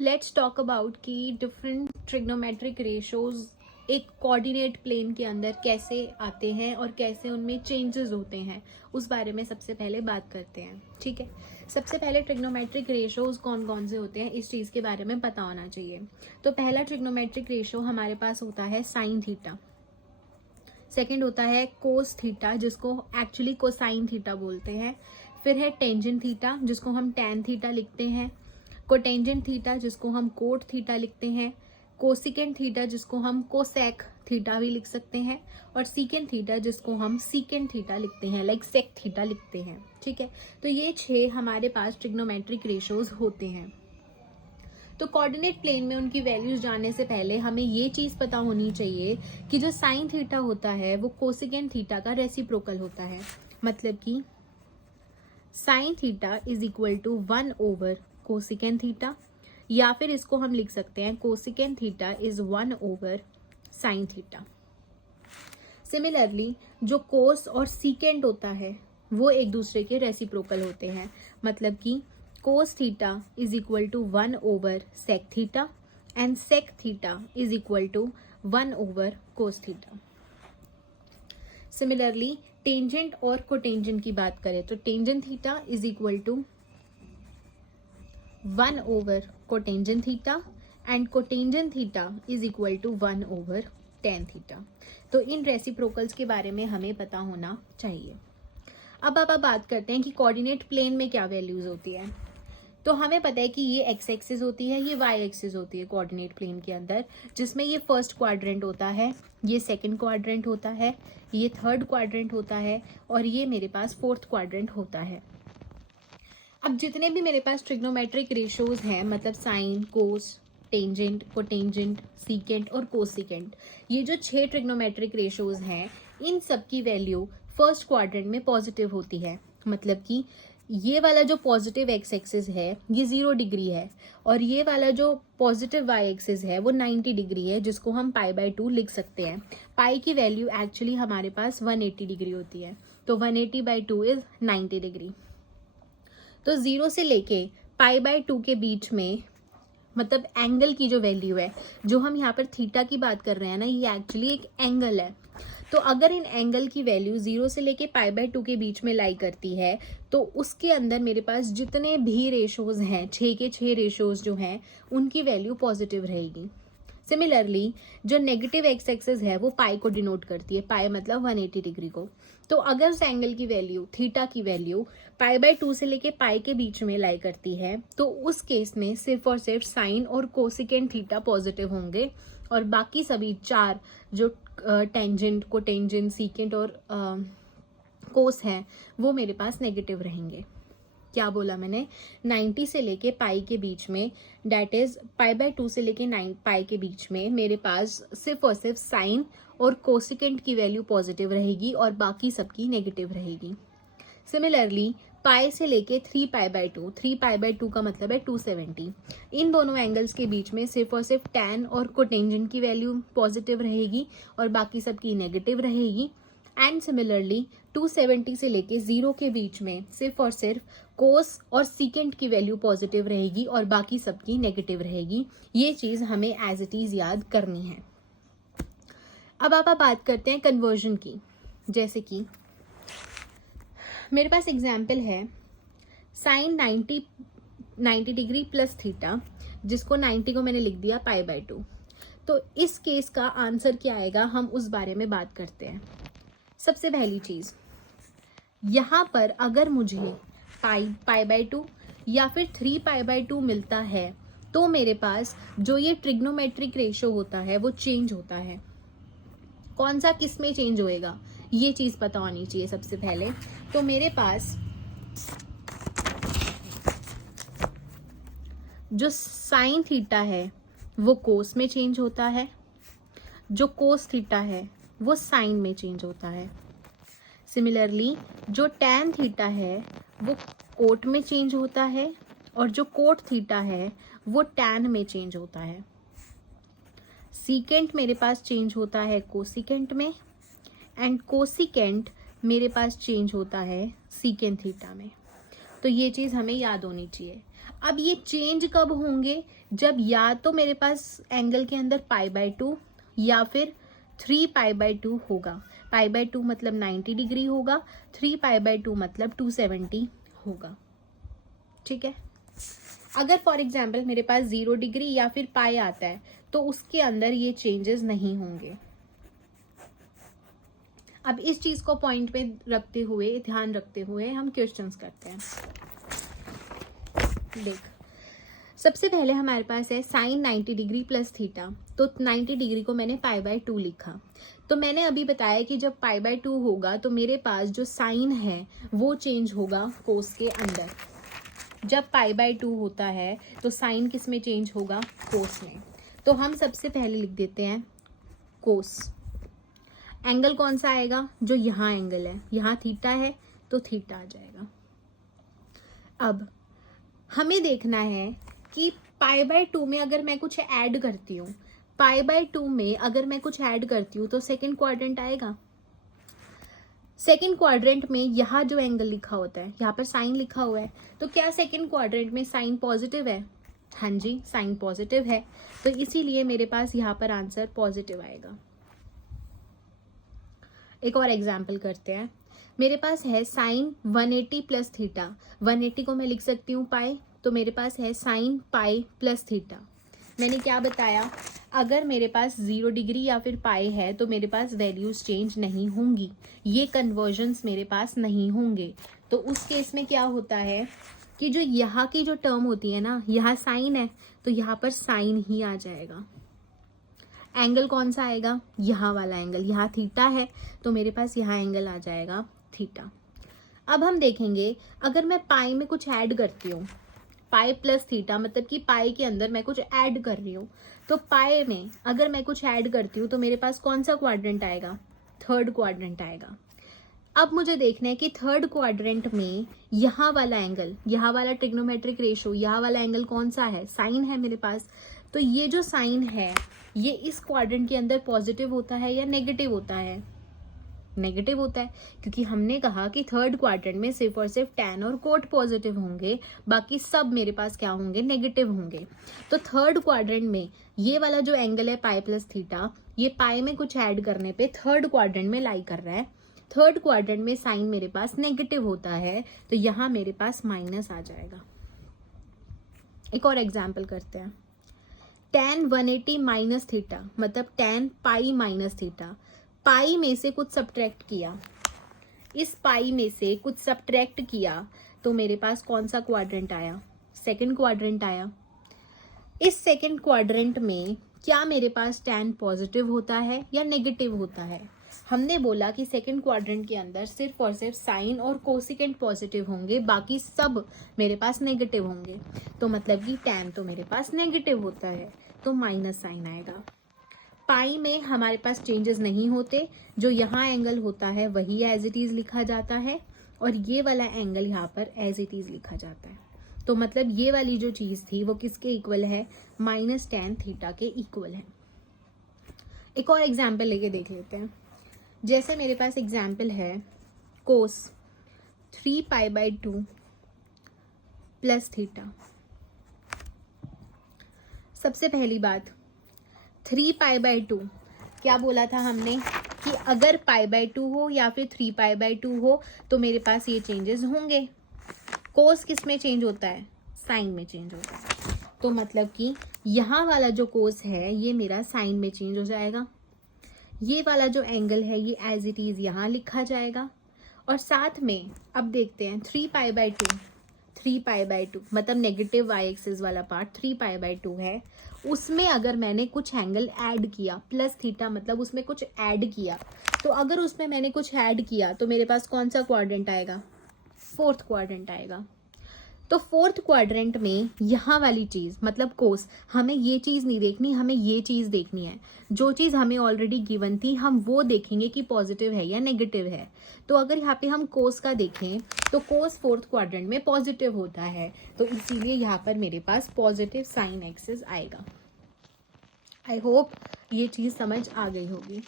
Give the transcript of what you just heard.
Let's talk about कि different trigonometric ratios एक coordinate plane के अंदर कैसे आते हैं और कैसे उनमें चेंजेस होते हैं, उस बारे में सबसे पहले बात करते हैं। ठीक है, सबसे पहले ट्रिग्नोमेट्रिक रेशोज कौन कौन से होते हैं इस चीज़ के बारे में पता होना चाहिए। तो पहला ट्रिग्नोमेट्रिक रेशो हमारे पास होता है साइन थीटा। सेकेंड होता है कोस थीटा, जिसको एक्चुअली कोसाइन थीटा बोलते हैं। फिर है टेंजेंट थीटा, जिसको हम टैन थीटा लिखते हैं। कोटेंजेंट थीटा, जिसको हम कोट थीटा लिखते हैं। कोसिकेंट थीटा, जिसको हम कोसेक थीटा भी लिख सकते हैं। और सीकेंट थीटा, जिसको हम सीकेंट थीटा लिखते हैं, लाइक सेक थीटा लिखते हैं। ठीक है, तो ये 6 हमारे पास ट्रिग्नोमेट्रिक रेशोज होते हैं। तो कोऑर्डिनेट प्लेन में उनकी वैल्यूज जानने से पहले हमें ये चीज पता होनी चाहिए कि जो साइन थीटा होता है वो कोसिकेंट थीटा का रेसिप्रोकल होता है। मतलब कि sine theta is equal to 1 over cosecant theta, या फिर इसको हम लिख सकते हैं cosecant theta is 1 over sine theta. Similarly जो कोस और सीकेंट होता है वो एक दूसरे के रेसिप्रोकल होते हैं। मतलब कि cos theta is equal to 1 over sec theta and sec theta is equal to 1 over cos theta. Similarly tangent और कोटेंजेंट की बात करें तो tangent theta is equal to 1 over cotangent theta and cotangent theta is equal to 1 over tan theta. तो इन reciprocals के बारे में हमें पता होना चाहिए। अब आप बात करते हैं कि कोऑर्डिनेट प्लेन में क्या वैल्यूज होती है। तो हमें पता है कि ये एक्स एक्सिस होती है, ये वाई एक्सिस होती है कोऑर्डिनेट प्लेन के अंदर, जिसमें ये फर्स्ट क्वाड्रेंट होता है, ये सेकंड क्वाड्रेंट होता है, ये थर्ड क्वाड्रेंट होता है और ये मेरे पास फोर्थ क्वाड्रेंट होता है। अब जितने भी मेरे पास ट्रिग्नोमेट्रिक रेशोज हैं, मतलब साइन, कोस, टेंजेंट, कोटेंजेंट, सीकेंट और कोसिकेंट, ये जो 6 ट्रिग्नोमेट्रिक रेशोज हैं, इन सब की वैल्यू फर्स्ट क्वाड्रेंट में पॉजिटिव होती है। मतलब कि ये वाला जो पॉजिटिव एक्स एक्सिस है ये 0 डिग्री है और ये वाला जो पॉजिटिव वाई एक्सिस है वो 90 डिग्री है, जिसको हम π/2 लिख सकते हैं। पाई की वैल्यू एक्चुअली हमारे पास 180 डिग्री होती है, तो 180/2 इज 90 डिग्री। तो 0 से लेके π/2 के बीच में, मतलब एंगल की जो वैल्यू है, जो हम यहाँ पर थीटा की बात कर रहे हैं ना, ये एक्चुअली एक एंगल है। तो अगर इन एंगल की वैल्यू 0 से लेके π/2 के बीच में लाई करती है तो उसके अंदर मेरे पास जितने भी रेशोज हैं, 6 के 6 रेशोज जो हैं, उनकी वैल्यू पॉजिटिव रहेगी। सिमिलरली जो नेगेटिव एक्स एक्सिस है वो पाई को डिनोट करती है, पाई मतलब 180 डिग्री को। तो अगर उस एंगल की वैल्यू, थीटा की वैल्यू π/2 से लेके पाई के बीच में लाई करती है तो उस केस में सिर्फ और सिर्फ साइन और कोसिकेंट थीटा पॉजिटिव होंगे और बाकी सभी 4 जो टेंजेंट, कोटेंजेंट, सीकेंट और कोस हैं वो मेरे पास नेगेटिव रहेंगे। क्या बोला मैंने? 90 से लेके पाई के बीच में, डेट इज π/2 से लेके 9 पाई के बीच में मेरे पास सिर्फ और सिर्फ साइन और कोसिकेंट की वैल्यू पॉजिटिव रहेगी और बाकी सबकी नेगेटिव रहेगी। सिमिलरली पाई से लेके 3π/2, 3π/2 का मतलब है 270, इन दोनों एंगल्स के बीच में सिर्फ और सिर्फ टैन और कोटेंजेंट की वैल्यू पॉजिटिव रहेगी और बाकी सबकी नेगेटिव रहेगी। एंड सिमिलरली 270 से लेके 0 के बीच में सिर्फ और सिर्फ कोस और सीकेंट की वैल्यू पॉजिटिव रहेगी और बाकी सबकी नेगेटिव रहेगी। ये चीज़ हमें एज इट इज़ याद करनी है। अब आप बात करते हैं कन्वर्जन की। जैसे कि मेरे पास एग्जाम्पल है साइन 90 डिग्री प्लस थीटा, जिसको 90 को मैंने लिख दिया π/2। तो इस केस का आंसर क्या आएगा, हम उस बारे में बात करते हैं। सबसे पहली चीज, यहाँ पर अगर मुझे π/2 या फिर 3π/2 मिलता है तो मेरे पास जो ये ट्रिग्नोमेट्रिक रेशो होता है वो चेंज होता है। कौन सा किस में चेंज होएगा ये चीज पता होनी चाहिए सबसे पहले। तो मेरे पास जो साइन थीटा है वो कोस में चेंज होता है, जो कोस थीटा है वो साइन में चेंज होता है। सिमिलरली जो टैन थीटा है वो कोट में चेंज होता है और जो कोट थीटा है वो टैन में चेंज होता है। सीकेंट मेरे पास चेंज होता है कोसिकेंट में एंड कोसिकेंट मेरे पास चेंज होता है सीकेंट थीटा में। तो ये चीज़ हमें याद होनी चाहिए। अब ये चेंज कब होंगे, जब या तो मेरे पास एंगल के अंदर π/2 या फिर 3π/2 होगा। π/2 मतलब 90 डिग्री होगा, 3π/2 मतलब 270 होगा। ठीक है। अगर फॉर एग्जाम्पल मेरे पास 0 डिग्री या फिर पाई आता है तो उसके अंदर ये चेंजेस नहीं होंगे। अब इस चीज को पॉइंट पे रखते हुए, ध्यान रखते हुए हम क्वेश्चंस करते हैं। देख, सबसे पहले हमारे पास है साइन 90 डिग्री प्लस थीटा, तो 90 डिग्री को मैंने π/2 लिखा। तो मैंने अभी बताया कि जब π/2 होगा तो मेरे पास जो साइन है वो चेंज होगा कोस के अंदर। जब π/2 होता है तो साइन किस में चेंज होगा, कोस में। तो हम सबसे पहले लिख देते हैं कोस। एंगल कौन सा आएगा, जो यहाँ एंगल है, यहाँ थीटा है तो थीटा आ जाएगा। अब हमें देखना है कि π/2 में अगर मैं कुछ ऐड करती हूँ, π/2 में अगर मैं कुछ ऐड करती हूँ तो सेकंड क्वाड्रेंट आएगा। सेकंड क्वाड्रेंट में यहाँ जो एंगल लिखा होता है, यहाँ पर साइन लिखा हुआ है, तो क्या सेकंड क्वाड्रेंट में साइन पॉजिटिव है? हाँ जी, साइन पॉजिटिव है, तो इसीलिए मेरे पास यहाँ पर आंसर पॉजिटिव आएगा। एक और एग्जाम्पल करते हैं। मेरे पास है साइन 180 प्लस थीटा, 180 को मैं लिख सकती हूँ पाई, तो मेरे पास है साइन पाई प्लस थीटा। मैंने क्या बताया, अगर मेरे पास 0 डिग्री या फिर पाई है तो मेरे पास वैल्यूज चेंज नहीं होंगी, ये कन्वर्जन्स मेरे पास नहीं होंगे। तो उस केस में क्या होता है कि जो यहाँ की जो टर्म होती है ना, यहाँ साइन है तो यहाँ पर साइन ही आ जाएगा। एंगल कौन सा आएगा, यहाँ वाला एंगल, यहाँ थीटा है तो मेरे पास यहाँ एंगल आ जाएगा थीटा। अब हम देखेंगे अगर मैं पाई में कुछ ऐड करती हूँ, पाई प्लस थीटा मतलब कि पाई के अंदर मैं कुछ ऐड कर रही हूँ, तो पाई में अगर मैं कुछ ऐड करती हूँ तो मेरे पास कौन सा क्वाड्रेंट आएगा, थर्ड क्वाड्रेंट आएगा। अब मुझे देखना है कि थर्ड क्वाड्रेंट में यहाँ वाला एंगल, यहाँ वाला ट्रिग्नोमेट्रिक रेशो, यहाँ वाला एंगल कौन सा है, साइन है मेरे पास। तो ये जो साइन है ये इस क्वाड्रेंट के अंदर पॉजिटिव होता है या नेगेटिव होता है, नेगेटिव होता है, क्योंकि हमने कहा कि थर्ड क्वाड्रेंट में सिर्फ और सिर्फ टैन और कोट पॉजिटिव होंगे, बाकी सब मेरे पास क्या होंगे, नेगेटिव होंगे। तो थर्ड क्वाड्रेंट में ये वाला जो एंगल है पाई प्लस थीटा, ये पाई में कुछ ऐड करने पे थर्ड क्वाड्रेंट में लाई कर रहा है। थर्ड क्वाड्रेंट में साइन मेरे पास नेगेटिव होता है तो यहाँ मेरे पास माइनस आ जाएगा। एक और एग्जाम्पल करते हैं। tan 180 माइनस थीटा मतलब tan पाई माइनस थीटा, पाई में से कुछ सब्ट्रैक्ट किया, इस पाई में से कुछ सब्ट्रैक्ट किया तो मेरे पास कौन सा क्वाड्रेंट आया, सेकंड क्वाड्रेंट आया। इस सेकंड क्वाड्रेंट में क्या मेरे पास tan पॉजिटिव होता है या नेगेटिव होता है? हमने बोला कि सेकंड क्वाड्रेंट के अंदर सिर्फ और सिर्फ साइन और कोसिकेंट पॉजिटिव होंगे, बाकी सब मेरे पास नेगेटिव होंगे। तो मतलब कि tan तो मेरे पास नेगेटिव होता है तो माइनस साइन आएगा। पाई में हमारे पास चेंजेस नहीं होते, जो यहाँ एंगल होता है वही एज इट इज लिखा जाता है और ये वाला एंगल यहाँ पर एज इट इज लिखा जाता है। तो मतलब ये वाली जो चीज थी वो किसके इक्वल है, माइनस tan थीटा के इक्वल है। एक और एग्जाम्पल लेके देख लेते हैं। जैसे मेरे पास एग्जाम्पल है कोस 3π/2 प्लस थीटा। सबसे पहली बात 3π/2, क्या बोला था हमने कि अगर π/2 हो या फिर 3π/2 हो तो मेरे पास ये चेंजेस होंगे। कोस किस में चेंज होता है, साइन में चेंज होता है। तो मतलब कि यहाँ वाला जो कोस है ये मेरा साइन में चेंज हो जाएगा, ये वाला जो एंगल है ये एज इट इज यहाँ लिखा जाएगा। और साथ में अब देखते हैं 3π/2 मतलब नेगेटिव y एक्सिस वाला पार्ट 3π/2 है, उसमें अगर मैंने कुछ एंगल ऐड किया, प्लस थीटा मतलब उसमें कुछ ऐड किया, तो अगर उसमें मैंने कुछ ऐड किया तो मेरे पास कौन सा क्वाड्रेंट आएगा, फोर्थ क्वाड्रेंट आएगा। तो फोर्थ क्वाड्रेंट में यहाँ वाली चीज मतलब कोस, हमें ये चीज नहीं देखनी, हमें ये चीज देखनी है। जो चीज हमें ऑलरेडी गिवन थी हम वो देखेंगे कि पॉजिटिव है या नेगेटिव है। तो अगर यहाँ पे हम कोस का देखें तो कोस फोर्थ क्वाड्रेंट में पॉजिटिव होता है, तो इसीलिए यहाँ पर मेरे पास पॉजिटिव साइन एक्सिस आएगा। आई होप ये चीज समझ आ गई होगी।